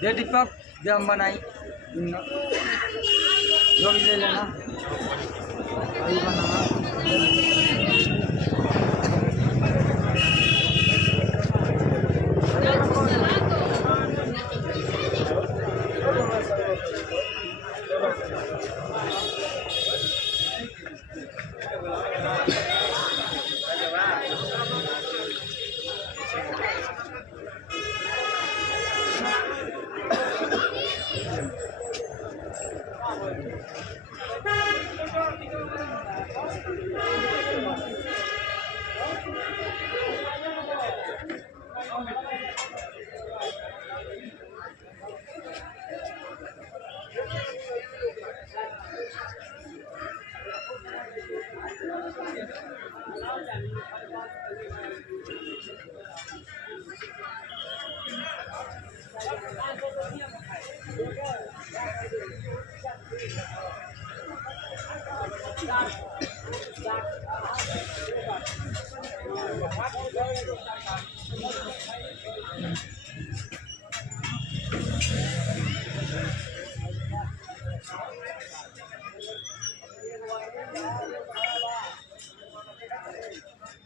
दे दीपक दे हम बनाई जो भी ले लेना वही बनाना।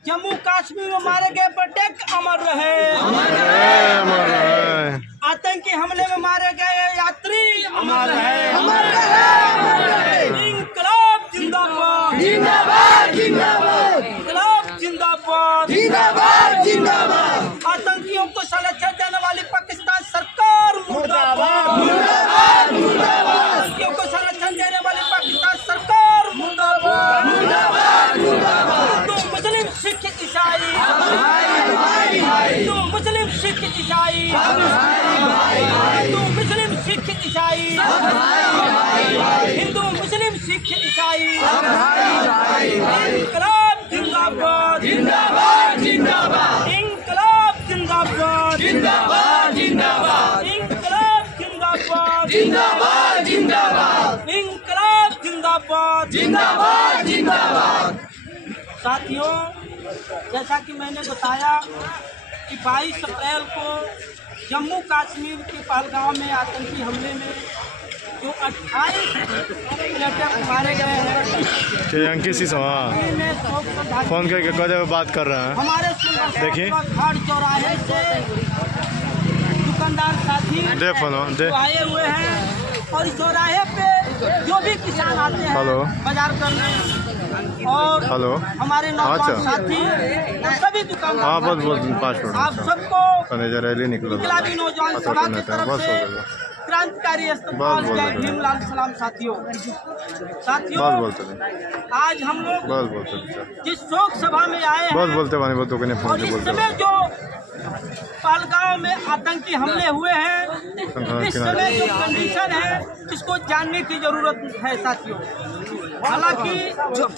जम्मू कश्मीर में मारे गए प्रत्येक अमर रहे, आतंकी हमले में मारे गए यात्री अमर रहे। इंकलाब जिंदाबाद, जिंदाबाद जिंदाबाद, इंकलाब जिंदाबाद, जिंदाबाद जिंदाबाद। आतंकियों को संरक्षण देने वाली पाकिस्तान सरकार मुर्दाबाद, मुर्दाबाद मुर्दाबाद। आतंकियों को संरक्षण देने वाली पाकिस्तान सरकार मुर्दाबाद, मुर्दाबाद मुर्दाबाद। मुस्लिम सिख ईसाई, हिंदू मुस्लिम सिख ईसाई, हिंदू मुस्लिम सिख ईसाई, हिंदू मुस्लिम सिख ईसाई। इंकलाब जिंदाबाद, जिंदाबाद जिंदाबाद। इंकलाब जिंदाबाद, जिंदाबाद जिंदाबाद। इंकलाब जिंदाबाद, जिंदाबाद जिंदाबाद। इंकलाब जिंदाबाद, जिंदाबाद जिंदाबाद। साथियों, जैसा कि मैंने बताया कि 22 अप्रैल को जम्मू कश्मीर के पहलगाम में आतंकी हमले में जो 28 पर्यटक मारे गए हैं। अंकित सिसवा फोन करके कदे बात कर रहे हैं। हमारे देखिए घाट चौराहे से दुकानदार साथी आए हुए हैं और इस चौराहे पे जो भी किसान आते हैं बाजार करने और हमारे नौजवान साथी सभी दुकानदार, हाँ बहुत आप सबको रैली इनकलाबी नौजवान सभा की तरफ से क्रांतिकारी जय भीमलाल सलाम। साथियों आज हम लोग जिस शोक सभा में आए हैं और इस समय जो पहलगाम में आतंकी हमले हुए हैं, इस समय जो कंडीशन है इसको जानने की जरूरत है साथियों। हालांकि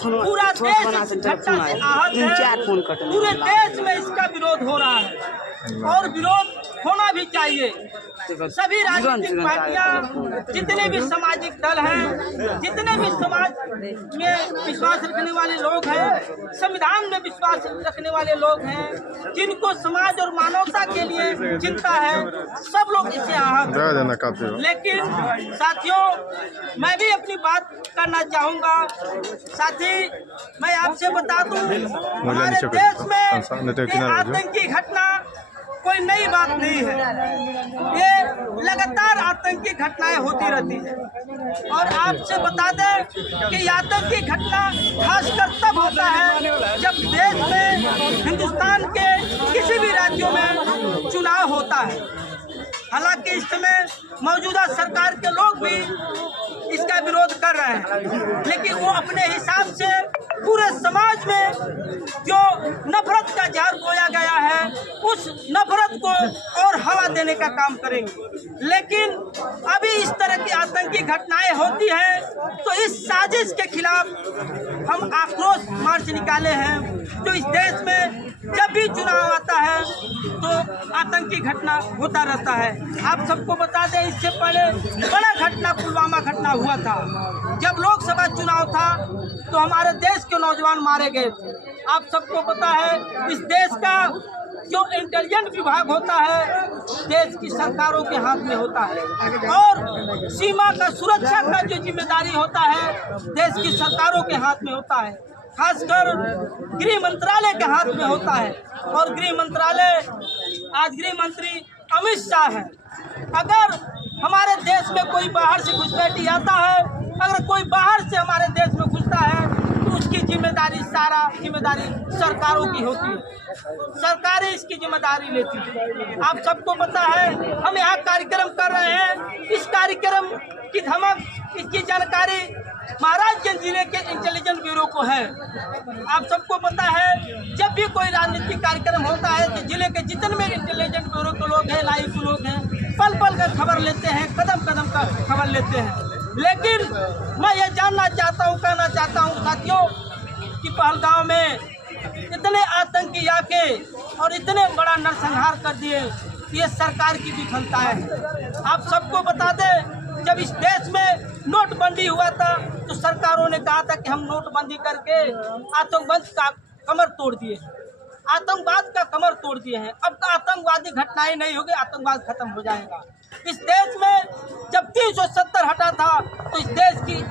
पूरा देश इस घटना से आहत है, पूरे देश में इसका विरोध हो रहा है और विरोध होना भी चाहिए। सभी राजनीतिक पार्टियां, जितने भी सामाजिक दल हैं, जितने भी समाज में विश्वास रखने वाले लोग हैं, संविधान में विश्वास रखने वाले लोग हैं, जिनको समाज और मानवता के लिए चिंता है, सब लोग इससे आहत हैं। लेकिन साथियों, मैं भी अपनी बात करना चाहूँगा। साथी, मैं आपसे बता दूं, हमारे देश में आतंकी घटना कोई नई बात नहीं है। ये लगातार आतंकी घटनाएं होती रहती हैं और आपसे बता दें कि आतंकी घटना खासकर तब होता है जब देश में, हिंदुस्तान के किसी भी राज्यों में चुनाव होता है। हालांकि इस समय मौजूदा सरकार के लोग भी इसका विरोध कर रहे हैं, लेकिन वो अपने हिसाब से पूरे समाज में जो नफरत का जहर बोया गया है उस नफरत को और हवा देने का काम करेंगे। लेकिन अभी इस तरह की आतंकी घटनाएं होती हैं तो इस साजिश के खिलाफ हम आक्रोश मार्च निकाले हैं। जो इस देश में जब भी चुनाव आता है तो आतंकी घटना होता रहता है। आप सबको बता दें, इससे पहले बड़ा घटना पुलवामा घटना हुआ था। जब लोकसभा चुनाव था तो हमारे देश के नौजवान मारे गए थे। आप सबको पता है इस देश का जो इंटेलिजेंस विभाग होता है देश की सरकारों के हाथ में होता है और सीमा का सुरक्षा का जो जिम्मेदारी होता है देश की सरकारों के हाथ में होता है, खासकर गृह मंत्रालय के हाथ में होता है। और गृह मंत्रालय आज गृह मंत्री अमित शाह है। अगर हमारे देश में कोई बाहर से घुसपैठी आता है, अगर कोई बाहर से हमारे देश में घुसता है तो उसकी जिम्मेदारी सरकारों की होती है, सरकारें इसकी जिम्मेदारी लेती है। आप सबको पता है हम यहाँ कार्यक्रम कर रहे हैं, इस कार्यक्रम की धमक, इसकी जानकारी महाराजगंज जिले के इंटेलिजेंस ब्यूरो को है। आप सबको पता है जब भी कोई राजनीतिक कार्यक्रम होता है तो जिले के जितने में इंटेलिजेंस ब्यूरो के लोग हैं, लाइव के लोग हैं, पल पल का खबर लेते हैं, कदम कदम का खबर लेते हैं। लेकिन मैं ये जानना चाहता हूँ, कहना चाहता हूँ साथियों कि पहलगांव में इतने आतंकी आके और इतने बड़ा नरसंहार कर दिए, ये सरकार की विफलता है। आप सबको बता दें जब इस देश में नोटबंदी हुआ था तो सरकारों ने कहा था कि हम नोटबंदी करके आतंकवाद का कमर तोड़ दिए, आतंकवाद का कमर तोड़ दिए हैं। अब आतंकवादी घटनाएं नहीं होगी, आतंकवाद खत्म हो जाएगा। इस देश में जब 370 हटा था तो इस देश की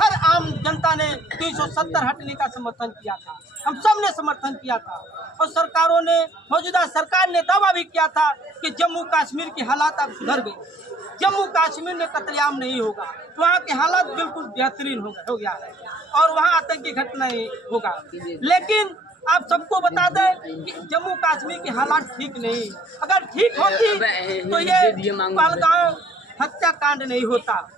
हर आम जनता ने 370 हटने का समर्थन किया था, हम सब ने समर्थन किया था। और सरकारों ने, मौजूदा सरकार ने दावा भी किया था कि जम्मू कश्मीर की हालात अब सुधर गई, जम्मू कश्मीर में कत्लेआम नहीं होगा, वहाँ के हालात बिल्कुल बेहतरीन हो गया है और वहाँ आतंकी घटना नहीं होगा। लेकिन आप सबको बता दें कि जम्मू कश्मीर की हालात ठीक नहीं, अगर ठीक होती तो ये पहलगांव हत्याकांड नहीं होता।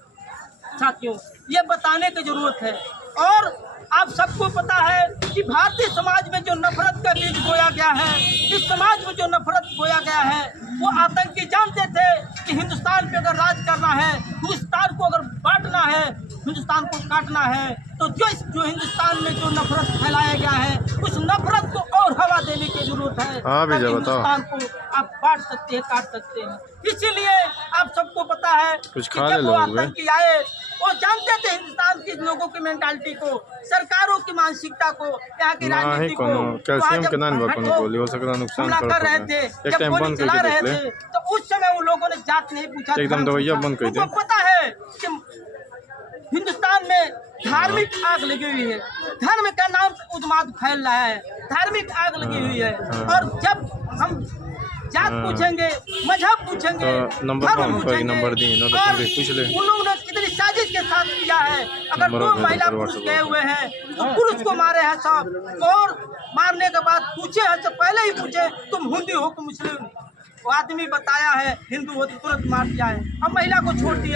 साथियों ये बताने की जरूरत है। और आप सबको पता है कि भारतीय समाज में जो नफरत का बीज बोया गया है, इस समाज में जो नफरत बोया गया है, वो आतंकी जानते थे कि हिंदुस्तान पे अगर राज करना है, हिंदुस्तान को अगर बांटना है, हिंदुस्तान को काटना है, तो जो हिंदुस्तान में जो नफरत फैलाया गया है उस नफरत को और हवा देने की जरूरत है। हिंदुस्तान को आप बांट सकते हैं, काट सकते हैं। इसीलिए आप सबको पता है कि जब वो आतंकी आए वो जानते थे हिंदुस्तान के लोगों की मेंटालिटी को, सरकारों की मानसिकता को, यहाँ की राजनीति को हमला कर रहे थे, जब गोली चला रहे थे तो उस समय उन लोगों ने जात नहीं पूछा, उनको पता है कि हिंदुस्तान में धार्मिक आग लगी हुई है, धर्म का नाम उन्माद फैल रहा है, धार्मिक आग लगी हुई है। और जब हम जात पूछेंगे, मजहब पूछेंगे, धर्म पूछेंगे, और उन लोगों ने कितनी साजिश के साथ किया है। अगर 2 महिला पुरुष गए हुए हैं तो पुरुष को मारे हैं सब, और मारने के बाद पूछे हैं तो पहले ही पूछे तुम हिंदू हो कि मुस्लिम। वो आदमी बताया है हिंदू हो तो तुरंत मार दिया है, अब महिला को छोड़ दिया।